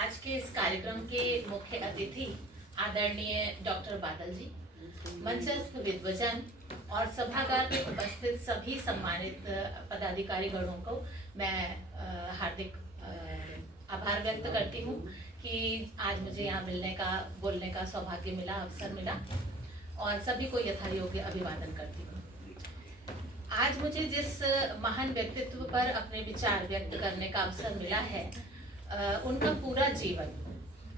आज के इस कार्यक्रम के मुख्य अतिथि आदरणीय डॉक्टर बादल जी, मंचस्थ विद्वजन और सभागार में उपस्थित सभी सम्मानित पदाधिकारी गणों को मैं हार्दिक आभार व्यक्त करती हूँ कि आज मुझे यहाँ मिलने का, बोलने का सौभाग्य मिला, अवसर मिला और सभी को यथायोग्य अभिवादन करती हूँ। आज मुझे जिस महान व्यक्तित्व पर अपने विचार व्यक्त करने का अवसर मिला है, उनका पूरा जीवन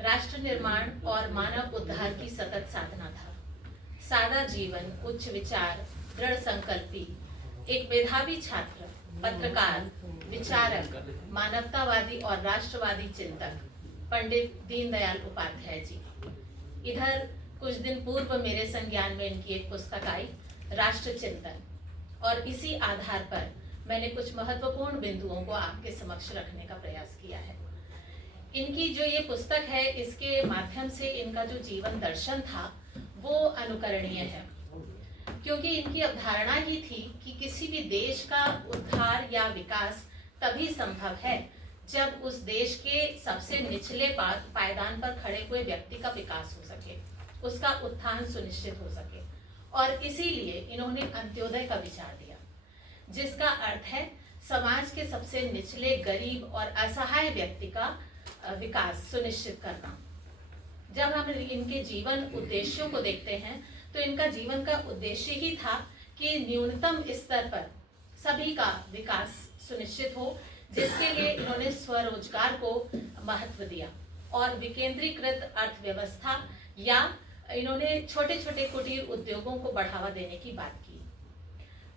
राष्ट्र निर्माण और मानव उद्धार की सतत साधना था। सादा जीवन, उच्च विचार, दृढ़ संकल्पी, एक मेधावी छात्र, पत्रकार, विचारक, मानवतावादी और राष्ट्रवादी चिंतक पंडित दीनदयाल उपाध्याय जी। इधर कुछ दिन पूर्व मेरे संज्ञान में इनकी एक पुस्तक आई, राष्ट्र चिंतन, और इसी आधार पर मैंने कुछ महत्वपूर्ण बिंदुओं को आपके समक्ष रखने का प्रयास किया है। इनकी जो ये पुस्तक है, इसके माध्यम से इनका जो जीवन दर्शन था वो अनुकरणीय है, क्योंकि इनकी अवधारणा ही थी कि किसी भी देश का उद्धार या विकास तभी संभव है जब उस देश के सबसे निचले पायदान पर खड़े हुए व्यक्ति का विकास हो सके, उसका उत्थान सुनिश्चित हो सके। और इसीलिए इन्होंने अंत्योदय का विचार दिया, जिसका अर्थ है समाज के सबसे निचले, गरीब और असहाय व्यक्ति का विकास सुनिश्चित करना। जब हम इनके जीवन उद्देश्यों को देखते हैं तो इनका जीवन का उद्देश्य ही था कि न्यूनतम स्तर पर सभी का विकास सुनिश्चित हो, जिसके लिए इन्होंने स्वरोजगार को महत्व दिया और विकेंद्रीकृत अर्थव्यवस्था या इन्होंने छोटे छोटे कुटीर उद्योगों को बढ़ावा देने की बात की।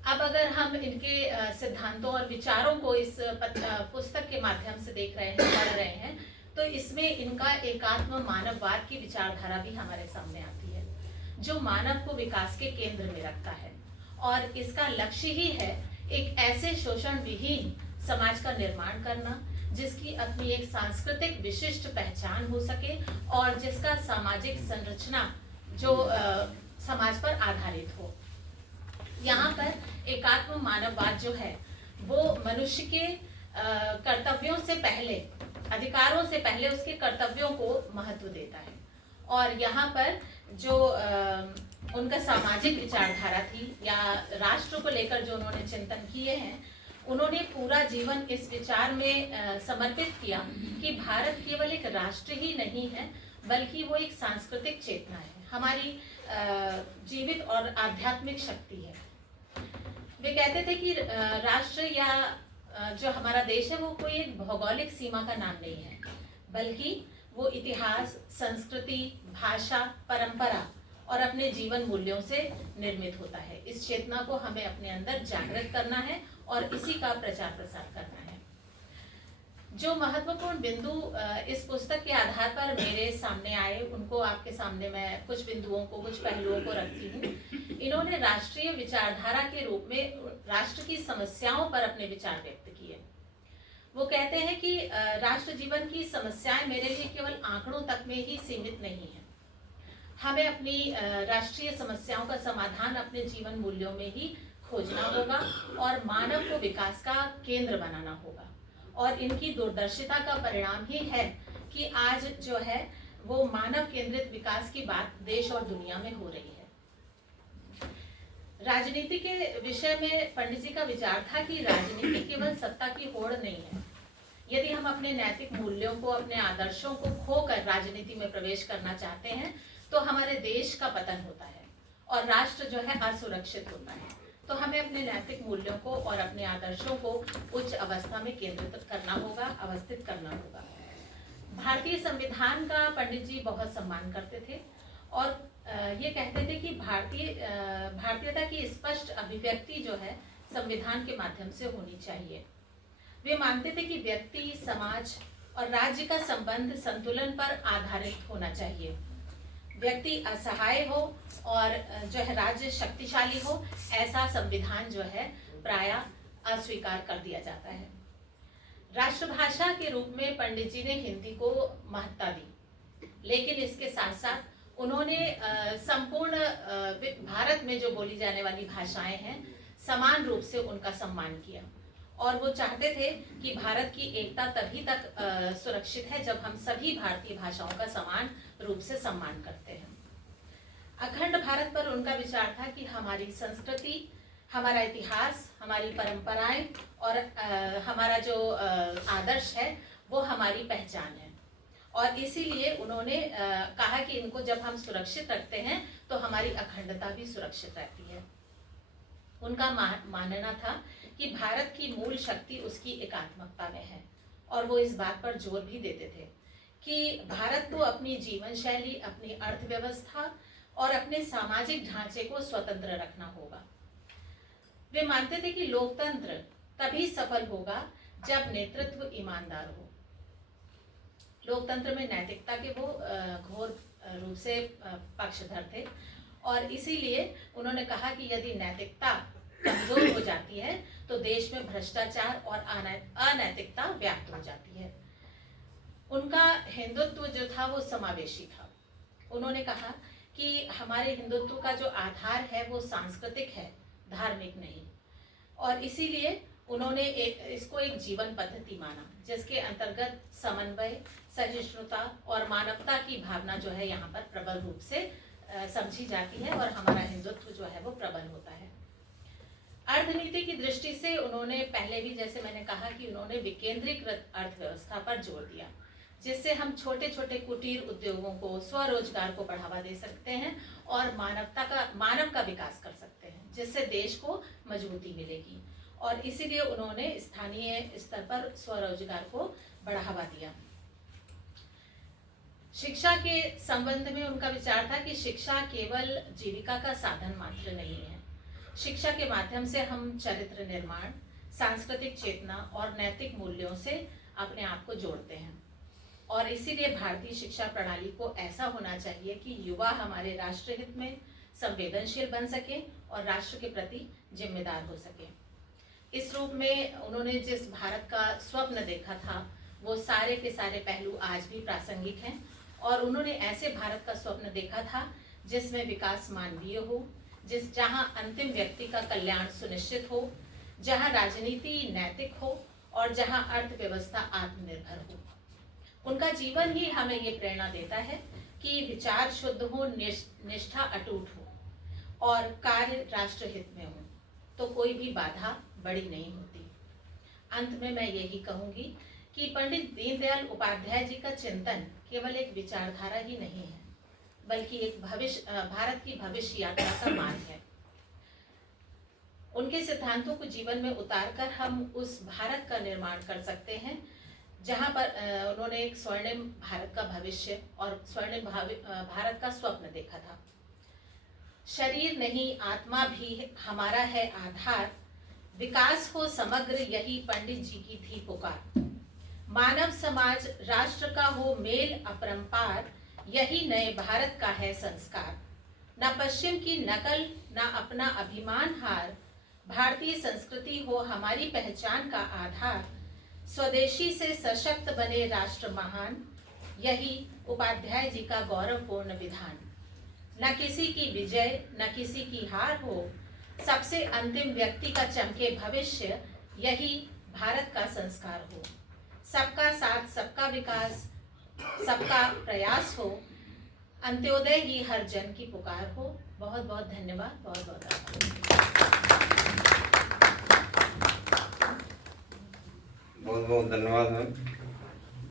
अब अगर हम इनके सिद्धांतों और विचारों को इस पुस्तक के माध्यम से देख रहे हैं, पढ़ रहे हैं, तो इसमें इनका एकात्म मानववाद की विचारधारा भी हमारे सामने आती है, जो मानव को विकास के केंद्र में रखता है और इसका लक्ष्य ही है एक ऐसे शोषण विहीन समाज का निर्माण करना जिसकी अपनी एक सांस्कृतिक विशिष्ट पहचान हो सके और जिसका सामाजिक संरचना जो समाज पर आधारित हो। यहाँ पर एकात्म मानववाद जो है वो मनुष्य के कर्तव्यों से पहले, अधिकारों से पहले उसके कर्तव्यों को महत्व देता है। और यहाँ पर जो उनका सामाजिक विचारधारा थी या राष्ट्र को लेकर जो उन्होंने चिंतन किए हैं, उन्होंने पूरा जीवन इस विचार में समर्पित किया कि भारत केवल एक राष्ट्र ही नहीं है, बल्कि वो एक सांस्कृतिक चेतना है, हमारी जीवित और आध्यात्मिक शक्ति है। वे कहते थे कि राष्ट्र या जो हमारा देश है वो कोई एक भौगोलिक सीमा का नाम नहीं है, बल्कि वो इतिहास, संस्कृति, भाषा, परंपरा और अपने जीवन मूल्यों से निर्मित होता है। इस चेतना को हमें अपने अंदर जागृत करना है और इसी का प्रचार प्रसार करना है। जो महत्वपूर्ण बिंदु इस पुस्तक के आधार पर मेरे सामने आए, उनको आपके सामने मैं कुछ बिंदुओं को, कुछ पहलुओं को रखती हूँ। इन्होंने राष्ट्रीय विचारधारा के रूप में राष्ट्र की समस्याओं पर अपने विचार व्यक्त किए। वो कहते हैं कि राष्ट्र जीवन की समस्याएं मेरे लिए केवल आंकड़ों तक में ही सीमित नहीं है। हमें अपनी राष्ट्रीय समस्याओं का समाधान अपने जीवन मूल्यों में ही खोजना होगा और मानव को विकास का केंद्र बनाना होगा। और इनकी दूरदर्शिता का परिणाम ही है कि आज जो है वो मानव केंद्रित विकास की बात देश और दुनिया में हो रही है। राजनीति के विषय में पंडित जी का विचार था कि राजनीति केवल सत्ता की होड़ नहीं है। यदि हम अपने नैतिक मूल्यों को, अपने आदर्शों को खोकर राजनीति में प्रवेश करना चाहते हैं तो हमारे देश का पतन होता है और राष्ट्र जो है असुरक्षित होता है। तो हमें अपने नैतिक मूल्यों को और अपने आदर्शों को उच्च अवस्था में केंद्रित करना होगा, अवस्थित करना होगा। भारतीय संविधान का पंडित जी बहुत सम्मान करते थे और ये कहते थे कि भारतीयता की स्पष्ट अभिव्यक्ति जो है संविधान के माध्यम से होनी चाहिए। वे मानते थे कि व्यक्ति, समाज और राज्य का संबंध संतुलन पर आधारित होना चाहिए। व्यक्ति असहाय हो और जो है राज्य शक्तिशाली हो, ऐसा संविधान जो है प्रायः अस्वीकार कर दिया जाता है। राष्ट्रभाषा के रूप में पंडित जी ने हिंदी को महत्ता दी, लेकिन इसके साथ साथ उन्होंने संपूर्ण भारत में जो बोली जाने वाली भाषाएं हैं, समान रूप से उनका सम्मान किया और वो चाहते थे कि भारत की एकता तभी तक सुरक्षित है जब हम सभी भारतीय भाषाओं का समान रूप से सम्मान करते हैं। अखंड भारत पर उनका विचार था कि हमारी संस्कृति, हमारा इतिहास, हमारी परंपराएं और हमारा जो आदर्श है वो हमारी पहचान है, और इसीलिए उन्होंने कहा कि इनको जब हम सुरक्षित रखते हैं तो हमारी अखंडता भी सुरक्षित रहती है। उनका मानना था कि भारत की मूल शक्ति उसकी एकात्मकता में है, और वो इस बात पर जोर भी देते थे कि भारत को अपनी जीवन शैली, अपनी अर्थव्यवस्था और अपने सामाजिक ढांचे को स्वतंत्र रखना होगा। वे मानते थे कि लोकतंत्र तभी सफल होगा जब नेतृत्व ईमानदार हो। लोकतंत्र में नैतिकता के वो घोर रूप से पक्षधर थे, और इसीलिए उन्होंने कहा कि यदि नैतिकता कमजोर हो जाती है तो देश में भ्रष्टाचार और अनैतिकता व्याप्त हो जाती है। उनका हिंदुत्व जो था वो समावेशी था। उन्होंने कहा कि हमारे हिंदुत्व का जो आधार है वो सांस्कृतिक है, धार्मिक नहीं, और इसीलिए उन्होंने इसको एक जीवन पद्धति माना जिसके अंतर्गत समन्वय, सहिष्णुता और मानवता की भावना जो है यहाँ पर प्रबल रूप से समझी जाती है, और हमारा हिंदुत्व जो है वो प्रबल होता है। अर्थनीति की दृष्टि से उन्होंने पहले भी, जैसे मैंने कहा, कि उन्होंने विकेंद्रीकृत अर्थव्यवस्था पर जोर दिया, जिससे हम छोटे छोटे कुटीर उद्योगों को, स्वरोजगार को बढ़ावा दे सकते हैं और मानव का विकास कर सकते हैं, जिससे देश को मजबूती मिलेगी। और इसीलिए उन्होंने स्थानीय स्तर पर स्वरोजगार को बढ़ावा दिया। शिक्षा के संबंध में उनका विचार था कि शिक्षा केवल जीविका का साधन मात्र नहीं है। शिक्षा के माध्यम से हम चरित्र निर्माण, सांस्कृतिक चेतना और नैतिक मूल्यों से अपने आप को जोड़ते हैं, और इसीलिए भारतीय शिक्षा प्रणाली को ऐसा होना चाहिए कि युवा हमारे राष्ट्र हित में संवेदनशील बन सके और राष्ट्र के प्रति जिम्मेदार हो सके। इस रूप में उन्होंने जिस भारत का स्वप्न देखा था वो सारे के सारे पहलू आज भी प्रासंगिक हैं, और उन्होंने ऐसे भारत का स्वप्न देखा था जिसमें विकास मानवीय हो, जहां अंतिम व्यक्ति का कल्याण सुनिश्चित हो, जहां राजनीति नैतिक हो और जहां अर्थव्यवस्था आत्मनिर्भर हो। उनका जीवन ही हमें ये प्रेरणा देता है कि विचार शुद्ध हो, निष्ठा अटूट हो और कार्य राष्ट्र हित में हो, तो कोई भी बाधा बड़ी नहीं होती। अंत में मैं यही कहूंगी कि पंडित दीनदयाल उपाध्याय जी का चिंतन केवल एक विचारधारा ही नहीं है, बल्कि एक भारत की भविष्य यात्रा का मार्ग है। उनके सिद्धांतों को जीवन में उतारकर हम उस भारत का निर्माण कर सकते हैं जहां पर उन्होंने एक स्वर्णिम भारत का भविष्य और स्वर्णिम भारत का स्वप्न देखा था। शरीर नहीं, आत्मा भी हमारा है आधार, विकास हो समग्र, यही पंडित जी की थी पुकार। मानव समाज राष्ट्र का हो मेल अपरंपार, यही नए भारत का है संस्कार। न पश्चिम की नकल, न अपना अभिमान हार, भारतीय संस्कृति हो हमारी पहचान का आधार। स्वदेशी से सशक्त बने राष्ट्र महान, यही उपाध्याय जी का गौरवपूर्ण विधान। न किसी की विजय, न किसी की हार हो, सबसे अंतिम व्यक्ति का चमके भविष्य, यही भारत का संस्कार हो। सबका साथ, सबका विकास, सबका प्रयास हो, अंत्योदय ही हर जन की पुकार हो। बहुत बहुत धन्यवाद, बहुत बहुत बहुत बहुत धन्यवाद मैम।